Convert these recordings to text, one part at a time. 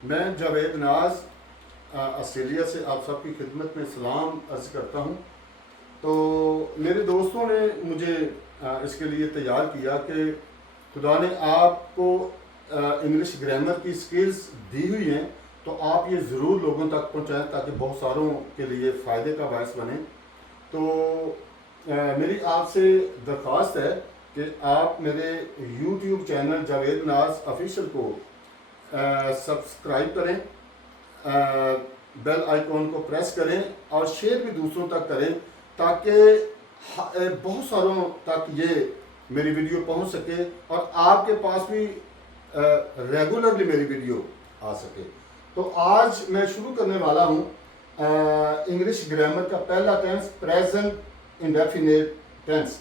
मैं जावेद नाज ऑस्ट्रेलिया से आप सबकी खिदमत में सलाम अर्ज़ करता हूँ। तो मेरे दोस्तों ने मुझे इसके लिए तैयार किया कि खुदा ने आपको इंग्लिश ग्रामर की स्किल्स दी हुई हैं, तो आप ये ज़रूर लोगों तक पहुँचाएँ ताकि बहुत सारों के लिए फ़ायदे का बायस बने। तो मेरी आपसे दरख्वास्त है कि आप मेरे यूट्यूब चैनल जावेद नाज ऑफिशियल को सब्सक्राइब करें, बेल आइकॉन को प्रेस करें और शेयर भी दूसरों तक करें ताकि बहुत सारों तक ये मेरी वीडियो पहुंच सके और आपके पास भी रेगुलरली मेरी वीडियो आ सके। तो आज मैं शुरू करने वाला हूं इंग्लिश ग्रामर का पहला टेंस, प्रेजेंट इंडेफिनिट टेंस।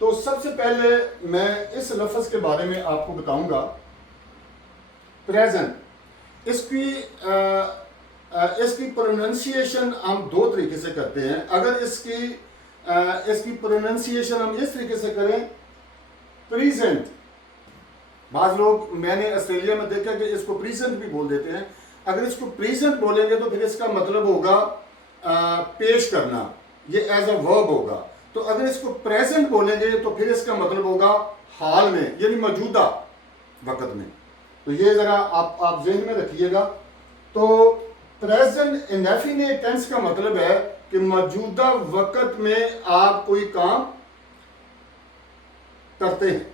तो सबसे पहले मैं इस लफ्ज़ के बारे में आपको बताऊंगा, प्रेजेंट। इसकी प्रोनाउंसिएशन हम दो तरीके से करते हैं। अगर इसकी प्रोनाउंसिएशन हम इस तरीके से करें, प्रेजेंट, बाज़ लोग मैंने ऑस्ट्रेलिया में देखा कि इसको प्रेजेंट भी बोल देते हैं। अगर इसको प्रेजेंट बोलेंगे तो फिर इसका मतलब होगा पेश करना, ये एज अ वर्ब होगा। तो अगर इसको प्रेजेंट बोलेंगे तो फिर इसका मतलब होगा हाल में, यानी मौजूदा वक़्त में। तो ये ज़रा आप ज़हन में रखिएगा। तो प्रेजेंट इंडेफिनिट टेंस का मतलब है कि मौजूदा वक़्त में आप कोई काम करते हैं,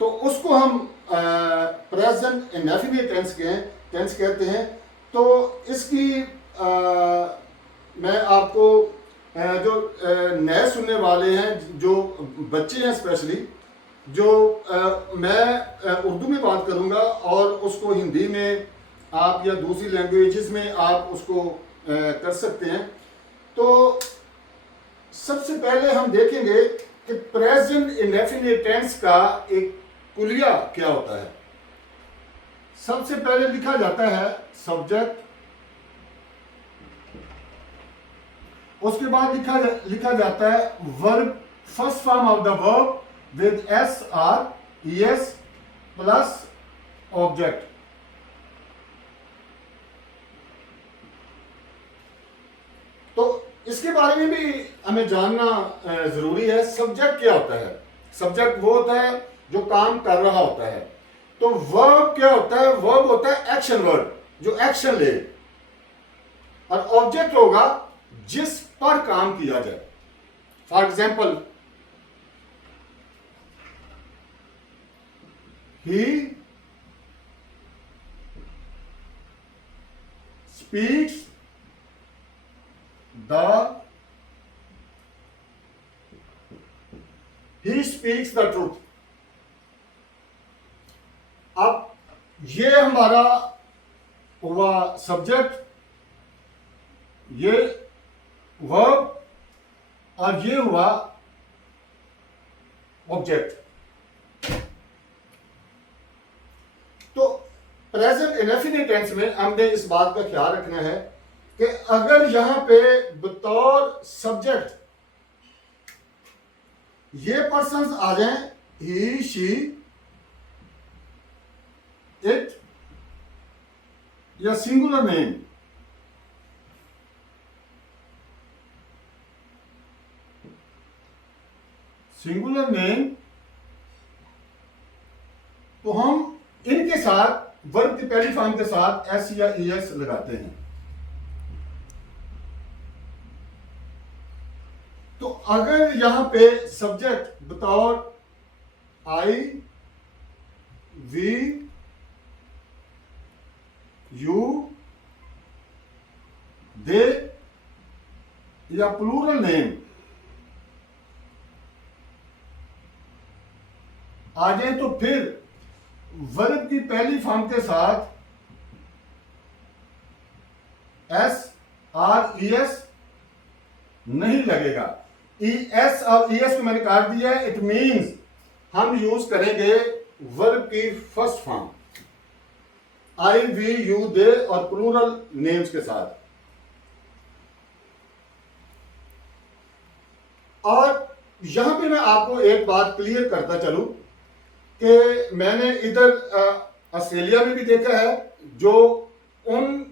तो उसको हम प्रेजेंट इंडेफिनिट टेंस कहते हैं। तो इसकी मैं आपको जो नए सुनने वाले हैं, जो बच्चे हैं स्पेशली, जो मैं उर्दू में बात करूंगा और उसको हिंदी में आप या दूसरी लैंग्वेजेस में आप उसको कर सकते हैं। तो सबसे पहले हम देखेंगे कि प्रेजेंट इंडेफिनिट टेंस का एक कुलिया क्या होता है। सबसे पहले लिखा जाता है सब्जेक्ट, उसके बाद लिखा जाता है verb, first form of the verb with es plus object। तो इसके बारे में भी हमें जानना जरूरी है। सब्जेक्ट क्या होता है? सब्जेक्ट वो होता है जो काम कर रहा होता है। तो वर्ब क्या होता है? वर्ब होता है एक्शन वर्ड, जो एक्शन ले, और ऑब्जेक्ट होगा जिस पर काम किया जाए। For example, he speaks the truth। अब ये हमारा हुआ सब्जेक्ट, ये वर्ब, और ये हुआ ऑब्जेक्ट। तो प्रेजेंट इंडेफिनिट टेंस में हमने इस बात का ख्याल रखना है कि अगर यहां पे बतौर सब्जेक्ट ये पर्सन्स आ जाएं, ही, शी, इट, या सिंगुलर नेम, तो हम इनके साथ वर्ब की पहली फॉर्म के साथ एस या ईएस लगाते हैं। तो अगर यहां पे सब्जेक्ट बतौर आई, वी, यू, दे या प्लूरल नेम आ जाए, तो फिर वर्ब की पहली फॉर्म के साथ एस आर ई एस नहीं लगेगा। ई एस और ई एस को मैंने काट दिया है। इट मींस हम यूज करेंगे वर्ब की first form I, we, you, they और प्लूरल नेम्स के साथ। और यहां पे मैं आपको एक बात क्लियर करता चलूं कि मैंने इधर ऑस्ट्रेलिया में भी देखा है, जो उन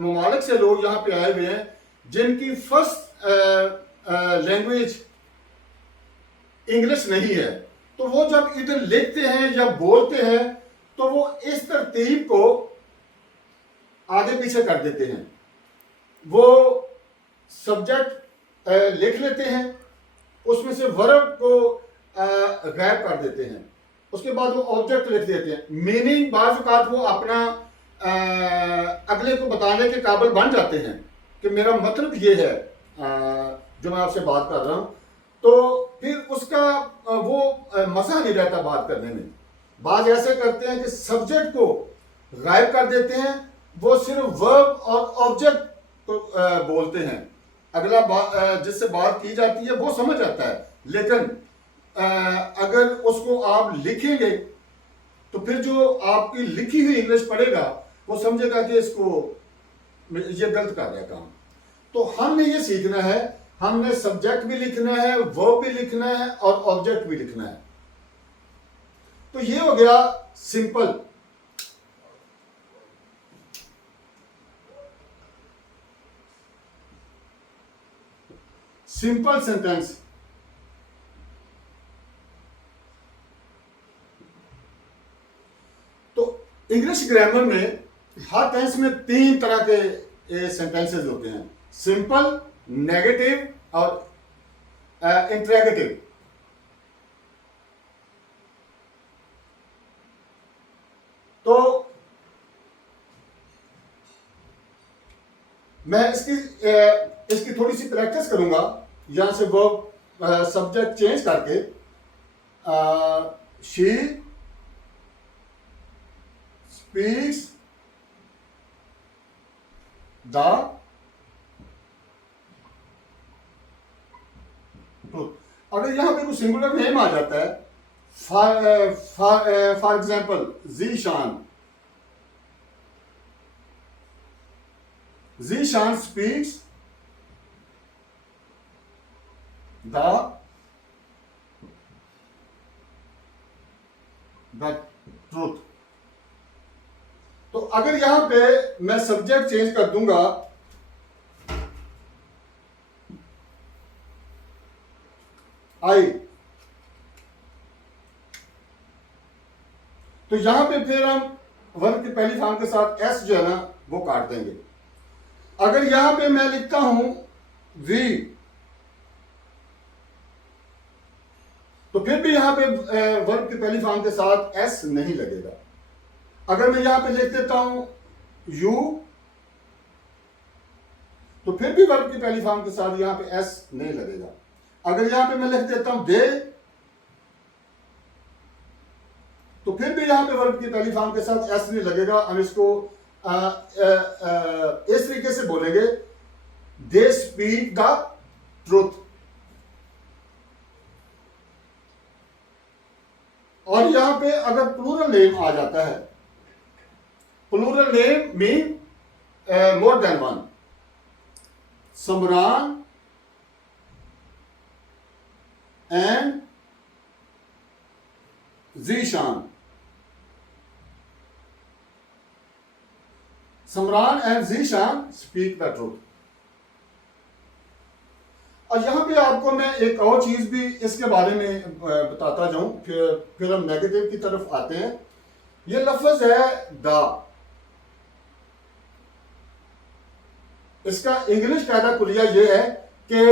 ममालिक से लोग यहाँ पे आए हुए हैं जिनकी फर्स्ट लैंग्वेज इंग्लिश नहीं है, तो वो जब इधर लिखते हैं या बोलते हैं तो वो इस तरतीब को आगे पीछे कर देते हैं। वो सब्जेक्ट लिख लेते हैं, उसमें से वर्ब को गायब कर देते हैं, उसके बाद वो ऑब्जेक्ट लिख देते हैं। मीनिंग बाज़ औक़ात वो अपना अगले को बताने के काबिल बन जाते हैं कि मेरा मतलब ये है जो मैं आपसे बात कर रहा हूँ, तो फिर उसका वो मज़ा नहीं रहता बात करने में। बाज़ ऐसे करते हैं कि सब्जेक्ट को गायब कर देते हैं, वो सिर्फ वर्ब और ऑब्जेक्ट को बोलते हैं। अगला जिससे बात की जाती है वो समझ आता है, लेकिन अगर उसको आप लिखेंगे तो फिर जो आपकी लिखी हुई इंग्लिश पढ़ेगा वो समझेगा कि इसको ये गलत कर रहा है काम। तो हमने ये सीखना है, हमने सब्जेक्ट भी लिखना है, वर्ब भी लिखना है और ऑब्जेक्ट भी लिखना है। तो ये हो गया सिंपल। Simple sentence. तो इंग्लिश ग्रामर में हर टेंस में 3 तरह के सेंटेंसेस होते हैं, सिंपल, नेगेटिव और इंट्रोगेटिव। तो मैं इसकी थोड़ी सी प्रैक्टिस करूंगा, यहां से वो सब्जेक्ट चेंज करके शी स्पीक्स द ट्रूथ। अगर यहां पे कोई सिंगुलर नेम आ जाता है, for example Zeeshan, Zeeshan speaks the truth. तो अगर यहां पे मैं सब्जेक्ट चेंज कर दूंगा, आई, तो यहां पे फिर हम वर्ब की पहली फॉर्म के साथ एस जो है ना वो काट देंगे। अगर यहां पे मैं लिखता हूं वी, तो फिर भी यहां पे वर्ब की पहली फॉर्म के साथ एस नहीं लगेगा। अगर मैं यहां पे लिख देता हूं यू, तो फिर भी वर्ब की पहली फॉर्म के साथ यहां पे एस नहीं लगेगा। अगर यहां पे मैं लिख देता हूं दे, तो फिर भी यहां पे वर्ब की पहली फॉर्म के साथ एस नहीं लगेगा। हम इसको इस तरीके से बोलेंगे, दे स्पीक द ट्रूथ। और यहां पे अगर प्लूरल नेम आ जाता है, plural name mean more than one, Samran and Zeeshan, Samran and Zeeshan speak the truth. और यहां पे आपको मैं एक और चीज भी इसके बारे में बताता जाऊं, फिर हम नेगेटिव की तरफ आते हैं। ये लफ्ज है द, इसका इंग्लिश कायदा कुलिया ये है कि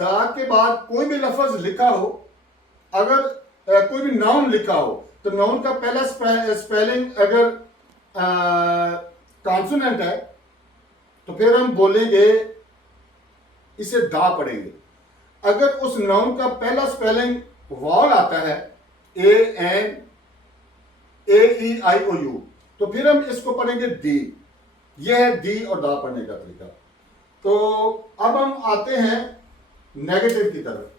द के बाद कोई भी लफ्ज लिखा हो, अगर कोई भी नाउन लिखा हो, तो नाउन का पहला स्पेलिंग अगर कॉन्सोनेंट है तो फिर हम बोलेंगे इसे दा पढ़ेंगे। अगर उस नाउन का पहला स्पेलिंग वॉल आता है, ANAEIOU, तो फिर हम इसको पढ़ेंगे दी। यह है दी और दा पढ़ने का तरीका। तो अब हम आते हैं नेगेटिव की तरफ।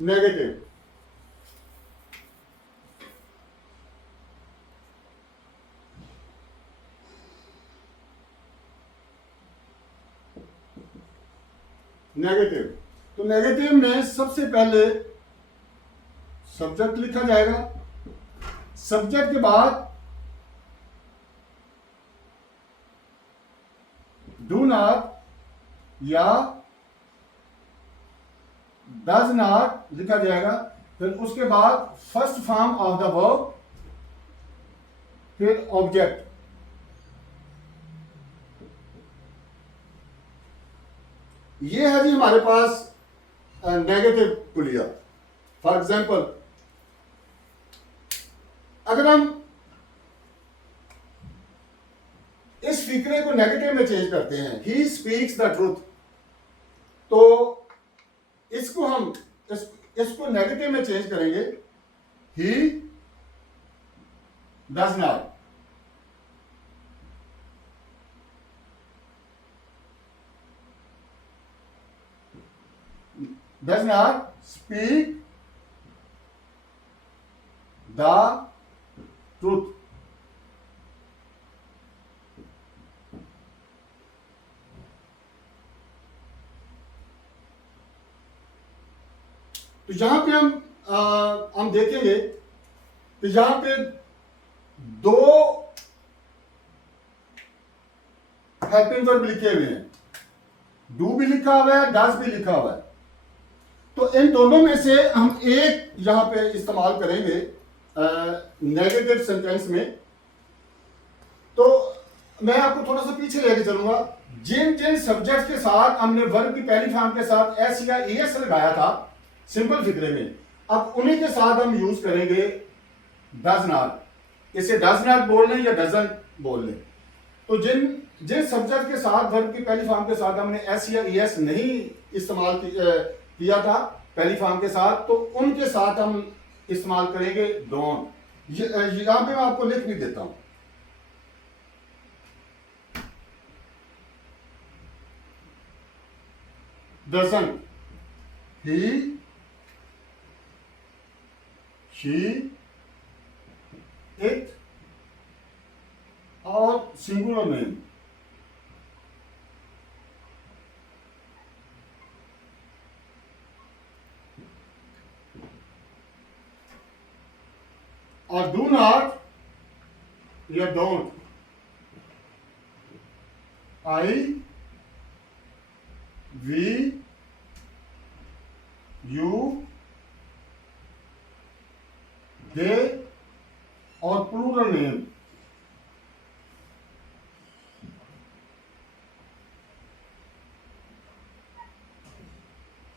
नेगेटिव, नेगेटिव, तो नेगेटिव में सबसे पहले सब्जेक्ट लिखा जाएगा, सब्जेक्ट के बाद डू नॉट या डज नॉट लिखा जाएगा, फिर उसके बाद first form of the verb, फिर ऑब्जेक्ट। ये है जी हमारे पास नेगेटिव पुलिया। फॉर एग्जाम्पल, अगर हम इस फिक्रे को नेगेटिव में चेंज करते हैं, ही स्पीक्स द ट्रूथ, तो इसको हम इसको नेगेटिव में चेंज करेंगे, ही does not. Does not speak the truth. तो यहां पे हम देखेंगे तो यहां पे दो हेल्पिंग वर्ब लिखे हुए हैं, डू भी लिखा हुआ है, डज भी लिखा हुआ है। तो इन दोनों में से हम एक यहां पे इस्तेमाल करेंगे नेगेटिव सेंटेंस में। तो मैं आपको थोड़ा सा पीछे लेके चलूंगा। जिन जिन सब्जेक्ट के साथ हमने वर्ब की पहली फॉर्म के साथ एस या एस लगाया था सिंपल फिक्रे में, अब उन्हीं के साथ हम यूज करेंगे डज नॉट। इसे डज नॉट बोल लें या डजंट बोल लें। तो जिन जिन सब्जेक्ट के साथ वर्ब की पहली फॉर्म के साथ हमने एस या एस नहीं इस्तेमाल किया था पहली फॉर्म के साथ, तो उनके साथ हम इस्तेमाल करेंगे डोंट। यहां पे मैं आपको लिख भी देता हूं, डजंट, ही, शी, इट और सिंगुलर नेम। और डू नॉट या don't, I, we, you, they और प्लूरल नेम।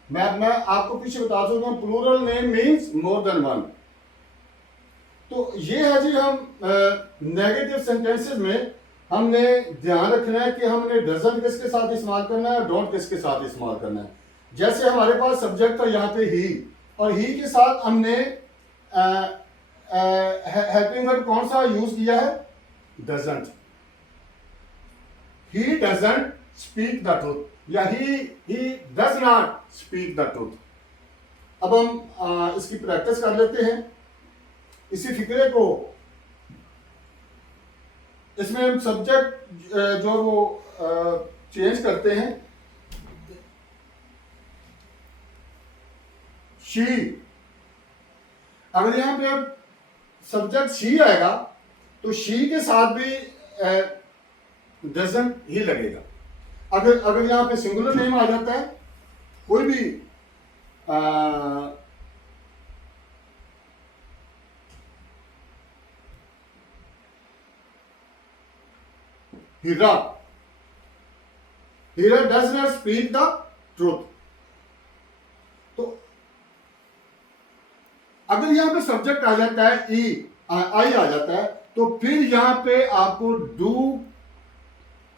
मैं आपको पीछे बता चुका हूं, plural name means more than one. तो ये है जी, हम नेगेटिव सेंटेंसेस में हमने ध्यान रखना है कि हमने डजंट किसके साथ इस्तेमाल करना है, डोंट किसके साथ इस्तेमाल करना है। जैसे हमारे पास सब्जेक्ट था यहाँ पे ही, और ही के साथ हमने हेल्पिंग वर्ब कौन सा यूज किया है, doesn't. He doesn't speak the truth या he does not speak the truth. अब हम इसकी प्रैक्टिस कर लेते हैं इसी फिक्रे को। इसमें हम सब्जेक्ट जो वो चेंज करते हैं, शी। अगर यहां पे अब सब्जेक्ट शी आएगा तो शी के साथ भी डजंट ही लगेगा। अगर यहां पे सिंगुलर नेम आ जाता है, कोई भी Heera, Heera does not speak the truth. तो अगर यहां पे सब्जेक्ट आ जाता है आई आ जाता है, तो फिर यहां पे आपको डू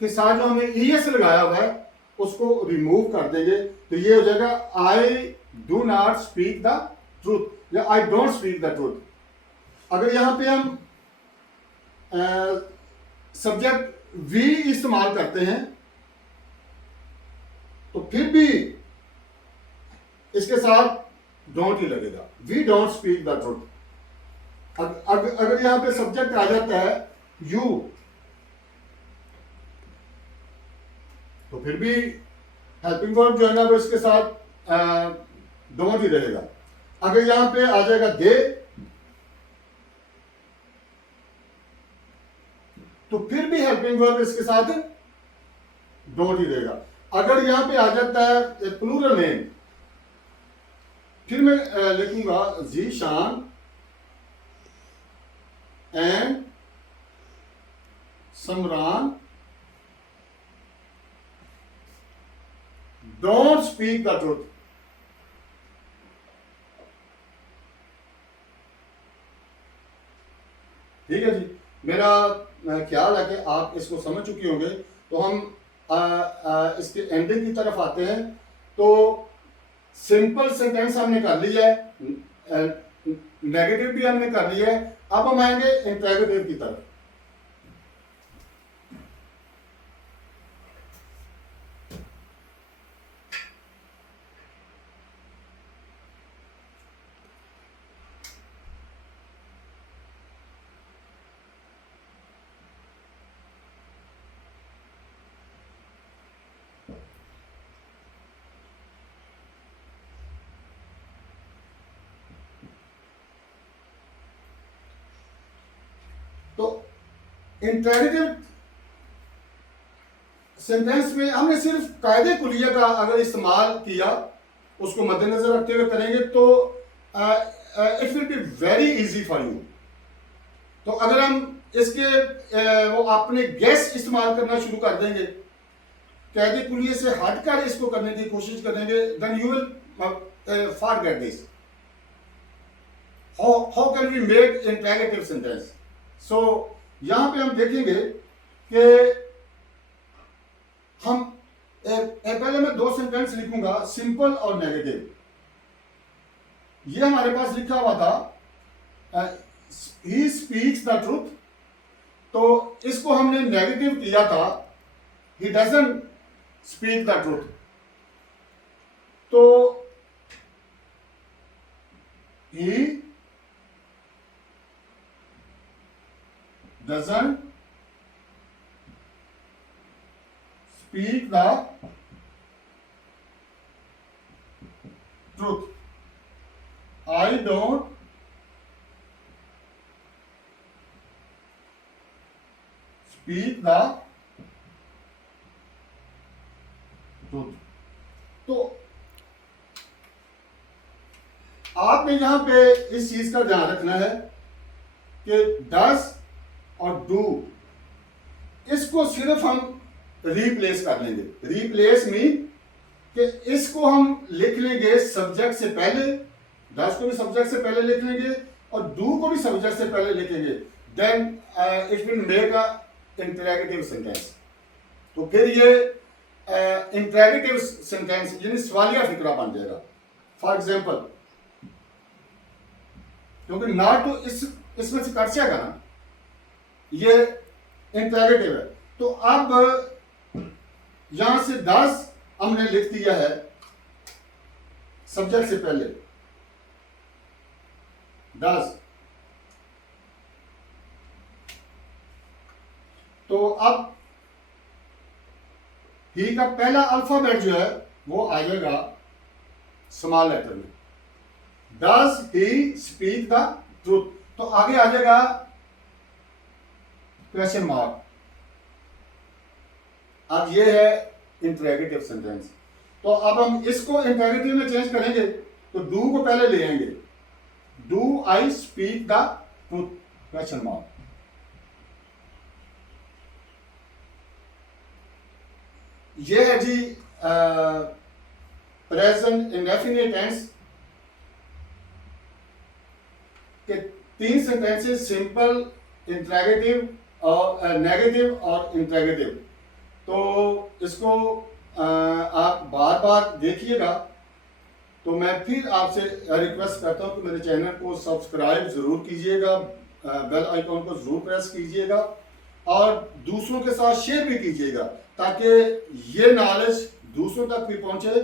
के साथ जो हमने ईएस लगाया हुआ है उसको रिमूव कर देंगे। तो ये हो जाएगा I do not speak the truth या I don't speak the truth. अगर यहां पे हम सब्जेक्ट वी इस्तेमाल करते हैं तो फिर भी इसके साथ डोंट ही लगेगा, we don't speak the truth. अगर यहां पे सब्जेक्ट आ जाता है यू, तो फिर भी हेल्पिंग वर्ब जो है ना वो इसके साथ डोंट ही रहेगा। अगर यहां पे आ जाएगा दे, तो फिर भी हेल्पिंग वर्ब इसके साथ डोंट ही रहेगा। अगर यहां पे आ जाता है प्लूरल नेम, फिर मैं लिखूंगा Zeeshan and Samran don't speak the truth. ठीक है जी, मेरा ख्याल है कि आप इसको समझ चुके होंगे। तो हम इसके एंडिंग की तरफ आते हैं। तो सिंपल सेंटेंस हमने कर लिया है, नेगेटिव भी हमने कर लिया है। अब हम आएंगे इंटरोगेटिव की तरफ। तो इंटरोगेटिव सेंटेंस में हमने सिर्फ कायदे कुलिया का अगर इस्तेमाल किया, उसको मद्देनजर रखते हुए करेंगे, तो it will be very easy for you. तो अगर हम इसके वो अपने गेस इस्तेमाल करना शुरू कर देंगे, कायदे कुलिये से हटकर इसको करने की कोशिश करेंगे, then you will forget this. How can we make interrogative sentence? So यहां पे हम देखेंगे कि हम पहले मैं दो सेंटेंस लिखूंगा, सिंपल और नेगेटिव। ये हमारे पास लिखा हुआ था ही स्पीक्स द ट्रूथ, तो इसको हमने नेगेटिव किया था ही डजंट स्पीक द ट्रूथ। तो ही doesn't speak the truth. I don't speak the truth. तो आपने यहां पे इस चीज का ध्यान रखना है कि डस और डू, इसको सिर्फ हम रिप्लेस कर लेंगे। रिप्लेस मीन कि इसको हम लिख लेंगे सब्जेक्ट से पहले, डस को भी सब्जेक्ट से पहले लिख लेंगे और डू को भी सब्जेक्ट से पहले लिखेंगे, then it will make a interrogative sentence. तो फिर ये इंटरोगेटिव सेंटेंस यानी सवालिया फिक्रा बन जाएगा। फॉर एग्जाम्पल, क्योंकि ना तो इसमें से कट जाएगा ना, ये इंटरोगेटिव है। तो अब यहां से डस हमने लिख दिया है सब्जेक्ट से पहले, डस। तो अब ही का पहला अल्फाबेट जो है वो आ जाएगा स्मॉल लेटर में। डस ही स्पीक द ट्रूथ, तो आगे आ जाएगा क्वेश्चन मार्क। अब ये है इंटरोगेटिव सेंटेंस। तो अब हम इसको इंटरोगेटिव में चेंज करेंगे, तो डू को पहले ले आएंगे, do I speak the truth question mark. ये है जी प्रेजेंट इंडेफिनिट टेंस के तीन सेंटेंसेस, सिंपल, इंटरोगेटिव और नेगेटिव और इंटरोगेटिव। तो इसको आप बार बार देखिएगा। तो मैं फिर आपसे रिक्वेस्ट करता हूँ कि मेरे चैनल को सब्सक्राइब ज़रूर कीजिएगा, बेल आइकॉन को ज़रूर प्रेस कीजिएगा और दूसरों के साथ शेयर भी कीजिएगा, ताकि ये नॉलेज दूसरों तक भी पहुँचे।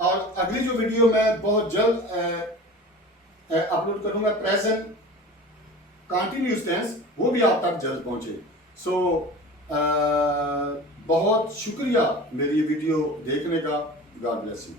और अगली जो वीडियो मैं बहुत जल्द अपलोड करूँगा, प्रेजेंट कंटिन्यूअस टेंस, वो भी आप तक जल्द पहुँचे। सो बहुत शुक्रिया मेरी ये वीडियो देखने का। God bless you.